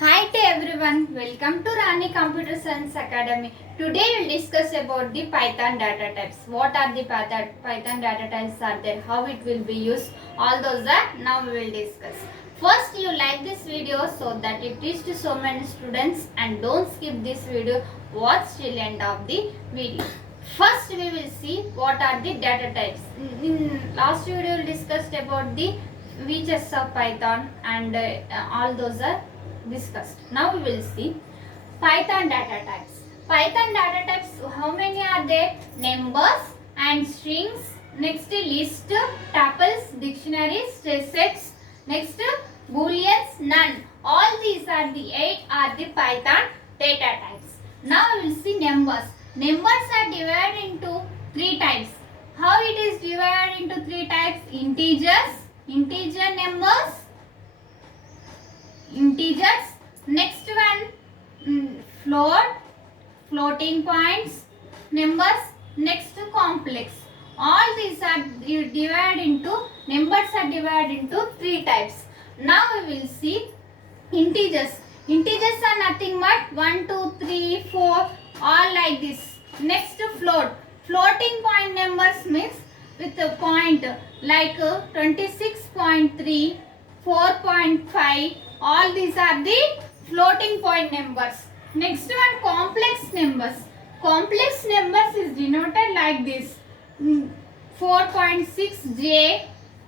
Hi to everyone, welcome to Rani Computer Science Academy. Today we will discuss about the Python data types. What are the Python data types are there, how it will be used, all those that now we will discuss. First you like this video so that it reaches to so many students, and don't skip this video, watch till end of the video. First we will see what are the data types. In last video we discussed about the features of Python and all those are discussed. Now we will see Python data types. Python data types, how many are there? Numbers and strings. Next list, tuples, dictionaries, sets. Next booleans, none. All these are the 8 are the Python data types. Now we will see numbers. Numbers are divided into 3 types. How it is divided into 3 types? Integers, integer numbers, integers. Next one float, floating points numbers. Next complex. All these are divided into, numbers are divided into 3 types. Now we will see integers. Integers are nothing but 1 2 3 4, all like this. Next float, floating point numbers means with a point like 26.3, 4.5, all these are the floating point numbers. Next one complex numbers. Complex numbers is denoted like this, 4.6j,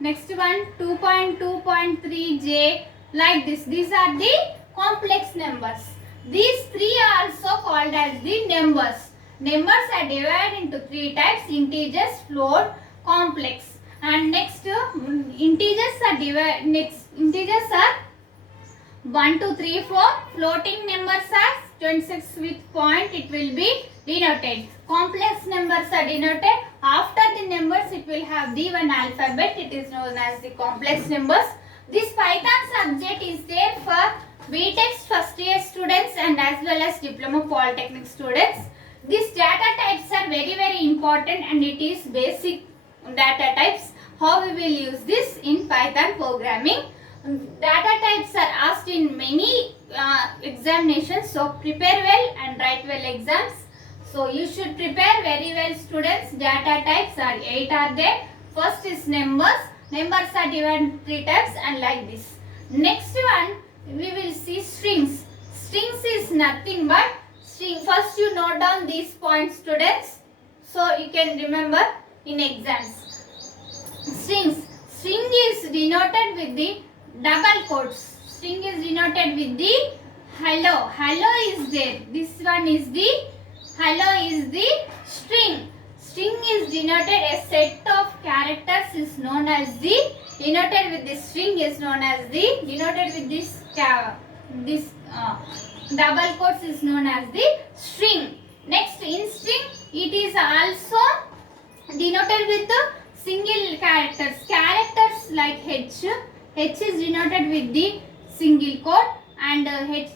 next one 2.2.3j, like this. These are the complex numbers. These 3 are also called as the numbers. Numbers are divided into 3 types: integers, float, complex. And next integers are divided, next integers are 1 2 3 4, floating numbers are 26 with point, it will be denoted. Complex numbers are denoted after the numbers, it will have the one alphabet, it is known as the complex numbers. This Python subject is there for BTech first year students and as well as Diploma Polytechnic students. These data types are very important, and it is basic data types. How we will use this in Python programming. Data types are asked in many examinations, so prepare well and write well exams. So you should prepare very well, students. Data types are 8 are there. First is numbers. Numbers are divided into 3 types and like this. Next one we will see strings. Strings is nothing but string. First you note down these points, students, so you can remember in exams. Strings. String is denoted with the double quotes. String is denoted with the hello. Hello is there. This one is the hello is the string. String is denoted, a set of characters is known as the, denoted with this string is known as the, denoted with this double quotes is known as the string. Next in string it is also denoted with the single characters. Characters like H is denoted with the single quote, and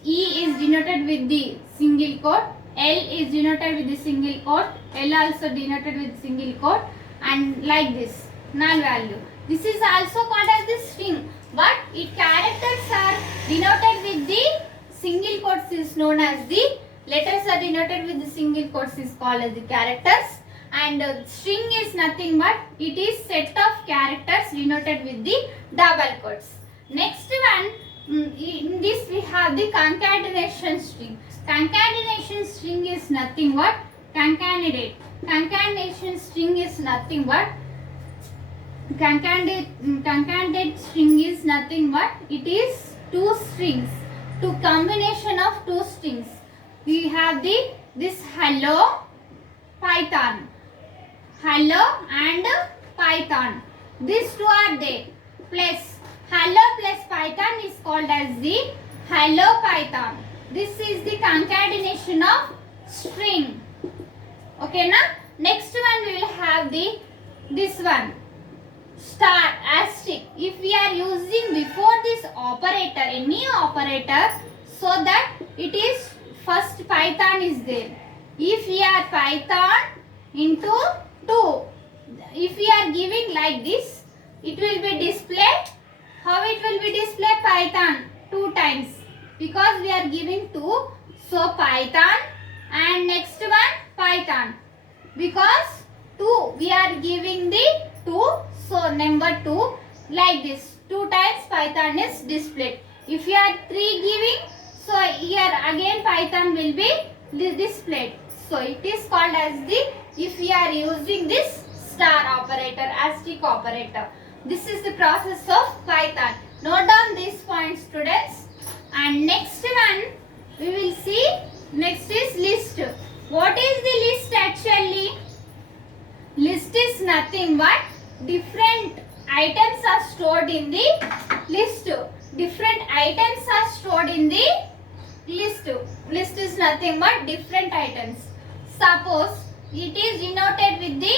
E is denoted with the single quote, L is denoted with the single quote, L also denoted with single quote, and like this null value. This is also called as the string, but its characters are denoted with the single quotes is known as the, letters are denoted with the single quotes is called as the characters, and string is nothing but it is set of characters denoted with the double quotes. Next one, in this we have the concatenation string. Concatenation string is nothing but concatenate. Concatenation string is nothing but concatenate string is nothing but it is 2 strings, 2 combination of 2 strings. We have the this hello Python, hello and Python. These 2 are there. Plus hello plus Python is called as the hello Python. This is the concatenation of string. Okay na? Next one we will have the this one star asterisk. If we are using before this operator, any operator, so that it is first Python is there. If we are Python into 2, if we are giving like this, it will be displayed. How it will be displayed? Python 2 times. because we are giving 2, so Python, and next one Python, because 2 we are giving the 2, so number 2, like this 2 times Python is displayed. If you are 3 giving, so here again Python will be displayed. So it is called as the, if we are using this star operator, asterisk operator. This is the process of Python. Note down these points, students. And next one we will see, next is list. What is the list actually? List is nothing but different items are stored in the list. Different items are stored in the list. List is nothing but different items. Suppose it is denoted with the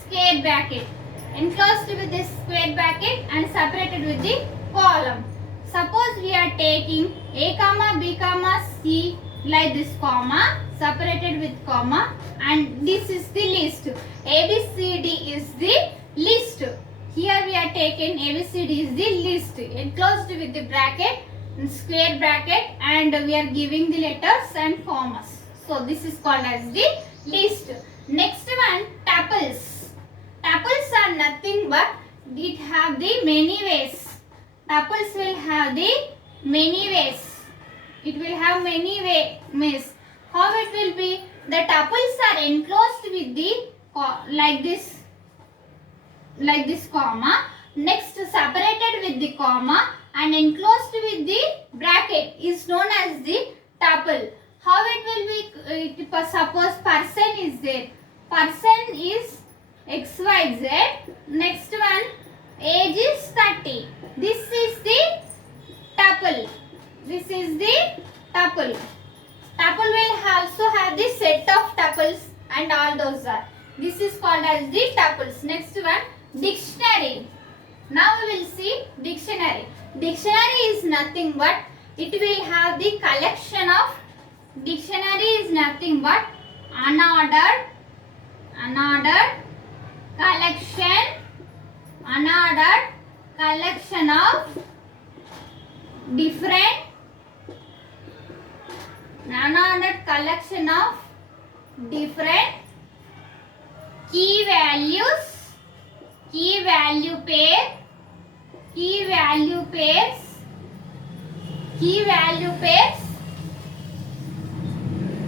square bracket, enclosed with this square bracket and separated with the column. Suppose we are taking A comma B comma C, like this comma, separated with comma, and this is the list. ABCD is the list. Here we are taking ABCD is the list, enclosed with the bracket, square bracket, and we are giving the letters and commas. So this is called as the list. Next one, tuples. Tuples are nothing but it have the many ways. Tuples will have the many ways. It will have many ways. How it will be? The tuples are enclosed with the like this comma. Next, separated with the comma and enclosed with the bracket is known as the tuple. How it will be? Suppose person is there. Person is XYZ. Next one, age is 30. This is the tuple. This is the tuple. Tuple will also have the set of tuples and all those are. This is called as the tuples. Next one, dictionary. Now we will see dictionary. Dictionary is nothing but it will have the collection of, dictionary is nothing but unordered collection of different unordered collection of different key values, key value pairs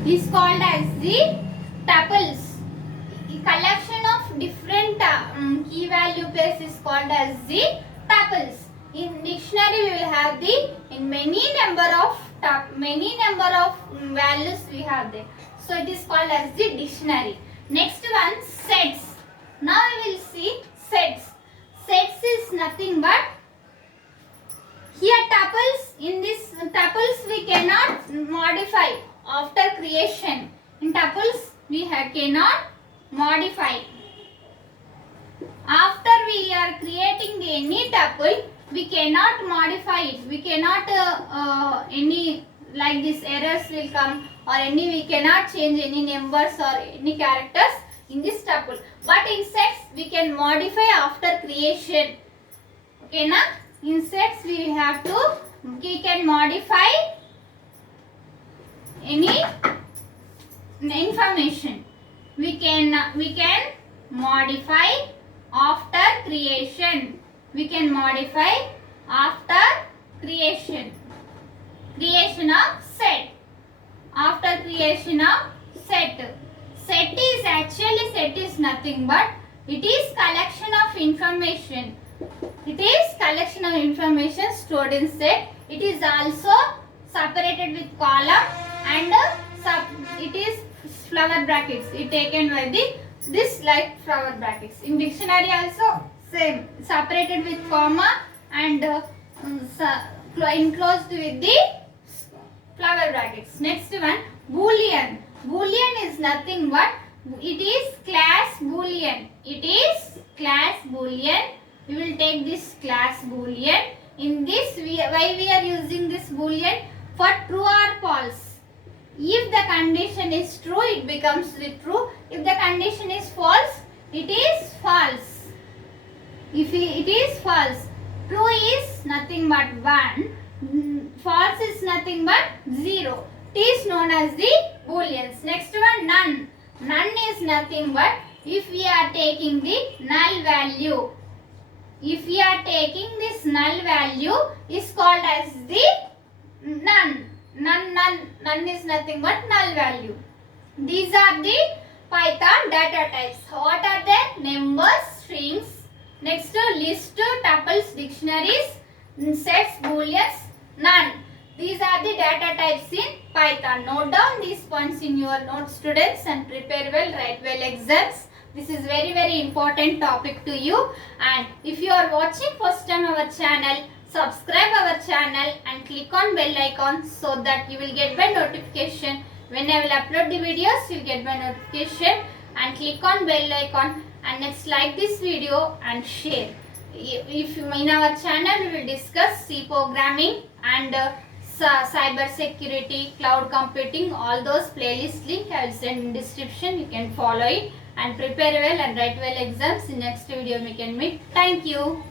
is called as the tuples. Collection of different key value pairs is called as the tuples. In dictionary we will have the many number of values we have there. So it is called as the dictionary. Next one, sets. Now we will see sets. Sets is nothing but here tuples. In this tuples we cannot modify after creation. In tuples we cannot modify. After we are creating any tuple, we cannot modify it. We cannot any like this errors will come or any we cannot change any numbers or any characters in this tuple. But in sets we can modify after creation. Okay na? In sets we can modify any information. We can modify after creation. We can modify after creation. Creation of set. After creation of set. Set is nothing but it is collection of information. It is collection of information stored in set. It is also separated with column and it is flower brackets. It taken by this like flower brackets. In dictionary also same, separated with comma and enclosed with the flower brackets. Next one, boolean. Boolean is nothing but it is class boolean. It is class boolean. We will take this class boolean. In this why we are using this boolean? For true or false. If the condition is true, it becomes the true. If the condition is false, it is false. If it is false, true is nothing but 1, False is nothing but 0. T is known as the booleans. Next one, none. None is nothing but if we are taking the null value. If we are taking this null value is called as the none. None is nothing but null value. These are the Python data types. What are they? Numbers, strings. Next, list, tuples, dictionaries, sets, booleans, none. These are the data types in Python. Note down these points in your notes, students, and prepare well, write well exams. This is very important topic to you. And if you are watching first time our channel, subscribe our channel and click on bell icon so that you will get my notification. When I will upload the videos, you will get my notification, and click on bell icon, and next like this video and share. If in our channel we will discuss C programming and cyber security, cloud computing, all those playlist link I will send in description. You can follow it and prepare well and write well exams. In next video we can meet. Thank you.